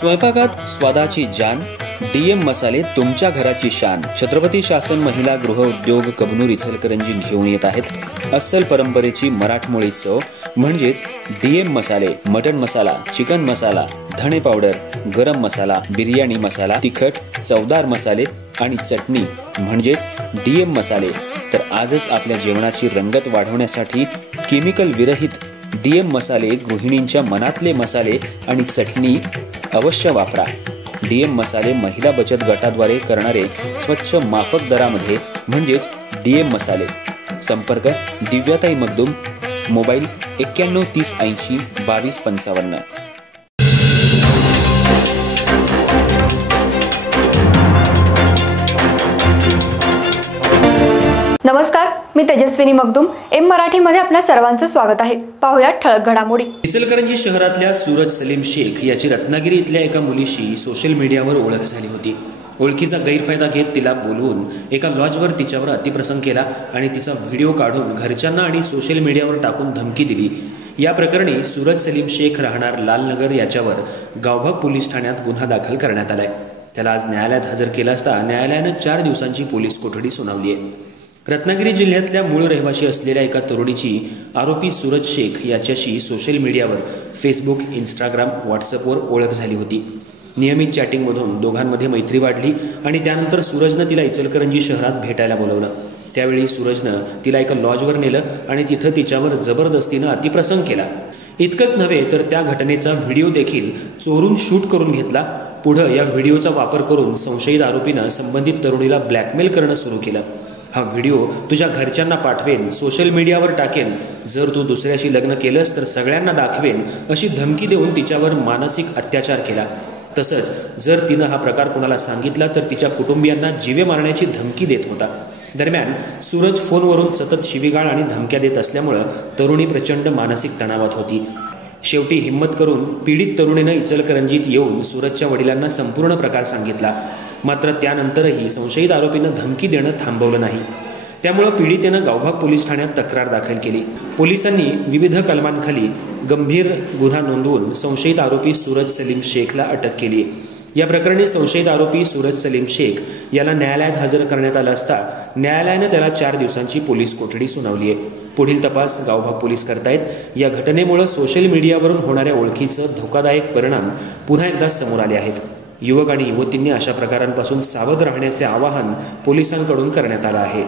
स्वयंपाकात स्वादाची जान, डीएम मसाले तुमच्या घराची शान। छत्रपती शासन महिला गृह उद्योग कबनूर इचलकरंजी घेऊन येत आहेत अस्सल परंपरेची मराठमोळी चव म्हणजेच डीएम मसाले। मटन मसाला, चिकन मसाला, धणे पावडर, गरम मसाला, बिर्याणी मसाला, तिखट चवदार मसाले आणि चटणी म्हणजेच डीएम मसाले। तर आजच आपल्या जेवणाची रंगत वाढवण्यासाठी केमिकल विरहित डीएम मसाले, गृहिणींच्या मनातले मसाले आणि चटणी अवश्य वापरा। डीएम मसाले महिला बचत गटाद्वारे करणारे स्वच्छ माफक दरामध्ये म्हणजेच डीएम मसाले। संपर्क दिव्याताई मगदूम, मोबाईल 91 30 80 22 55। नमस्कार, मी तेजस्विनी मगदूम। एम मराठीमध्ये आपल्या सर्वांचं स्वागत आहे। पाहूया ठळक घडामोडी। इचलकरंजी शहरातल्या सूरज सलीम शेख याची रत्नागिरी इथल्या एका मुलीशी सोशल मीडियावर ओळख झाली होती। ओळखीचा गैरफायदा घेत तिला बोलवून एका लॉजवर तिच्यावर अतिप्रसंग केला आणि तिचा व्हिडिओ काढून घरच्यांना आणि सोशल मीडियावर टाकून धमकी दिली। या प्रकरणी सूरज सलीम शेख राहणार लालनगर याच्यावर गावभाग पोलीस ठाण्यात गुन्हा दाखल करण्यात आलाय। त्याला आज न्यायालयात हजर केलं असता न्यायालयानं 4 दिवसांची पोलीस कोठडी सुनावली आहे। रत्नागिरी जिल्ह्यातल्या मूळ रहिवासी असलेल्या एका तरुणीची आरोपी सूरज शेख याच्याशी सोशल मीडियावर फेसबुक, इंस्टाग्राम, व्हॉट्सअपवर ओळख झाली होती। नियमित चॅटिंगमधून दोघांमध्ये मैत्री वाढली आणि त्यानंतर सूरजनं तिला इचलकरंजी शहरात भेटायला बोलवलं। त्यावेळी सूरजनं तिला एका लॉजवर नेलं आणि तिथं तिच्यावर जबरदस्तीनं अतिप्रसंग केला। इतकंच नव्हे तर त्या घटनेचा व्हिडिओ देखील चोरून शूट करून घेतला। पुढं या व्हिडिओचा वापर करून संशयित आरोपीनं संबंधित तरुणीला ब्लॅकमेल करणं सुरू केलं। हा व्हिडिओ तुझ्या घरच्यांना पाठवेन, सोशल मीडियावर टाकेन, जर तू दुसऱ्याशी लग्न केलंस तर सगळ्यांना दाखवेन अशी धमकी देऊन तिच्यावर मानसिक अत्याचार केला। तसंच जर तिनं हा प्रकार कोणाला सांगितला तर तिच्या कुटुंबियांना जीवे मारण्याची धमकी देत होता। दरम्यान सूरज फोनवरून सतत शिवीगाळ आणि धमक्या देत असल्यामुळं तरुणी प्रचंड मानसिक तणावात होती। शेवटी हिम्मत करून पीडित तरुणीनं इचलकरंजीत येऊन सूरजच्या वडिलांना संपूर्ण प्रकार सांगितला। मात्र त्यानंतरही संशयित आरोपीनं धमकी देणं थांबवलं नाही। त्यामुळे पीडितेनं गावभाग पोलीस ठाण्यात तक्रार दाखल केली। पोलिसांनी विविध कलमांखाली गंभीर गुन्हा नोंदवून संशयित आरोपी सूरज सलीम शेखला अटक केली। या प्रकरणी संशयित आरोपी सूरज सलीम शेख याला न्यायालयात हजर करण्यात आलं असता न्यायालयानं त्याला 4 दिवसांची पोलीस कोठडी सुनावली आहे। पुढील तपास गावभाग पोलीस करतायत। या घटनेमुळे सोशल मीडियावरून होणाऱ्या ओळखीचं धोकादायक परिणाम पुन्हा एकदा समोर आले आहेत। युवक आणि युवतींनी अशा प्रकारांपासून सावध राहण्याचे आवाहन पोलिसांकडून करण्यात आलं आहे।